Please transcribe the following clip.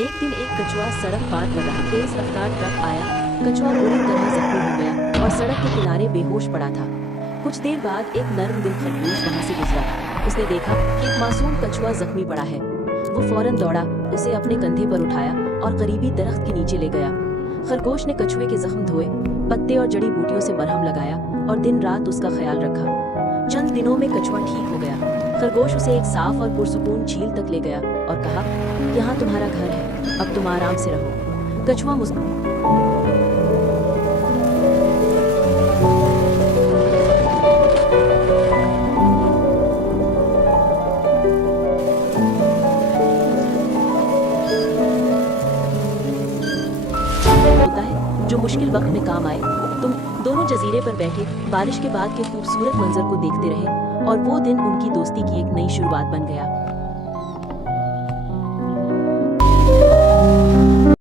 एक दिन एक कछुआ सड़क पार कर रहा। तेज रफ्तार ट्रक आया। कछुआ बुरी तरह जख्मी हो गया और सड़क के किनारे बेहोश पड़ा था। कुछ देर बाद एक नर्म दिल खरगोश वहां से गुजरा। उसने देखा कि एक मासूम कछुआ जख्मी पड़ा है। वो फौरन दौड़ा, उसे अपने कंधे पर उठाया और करीबी दरख्त के नीचे ले गया। खरगोश ने कछुए के जख्म धोए, पत्ते और जड़ी बूटियों से मरहम लगाया और दिन रात उसका ख्याल रखा। चंद दिनों में कछुआ ठीक हो गया। खरगोश उसे एक साफ और पुरसुकून झील तक ले गया और कहा, यहाँ तुम्हारा घर है, अब तुम आराम से रहो। कछुआ होता है जो मुश्किल वक्त में काम आए। तुम दोनों जजीरे पर बैठे बारिश के बाद के खूबसूरत मंजर को देखते रहे और वो दिन उनकी दोस्ती की एक नई शुरुआत बन गया।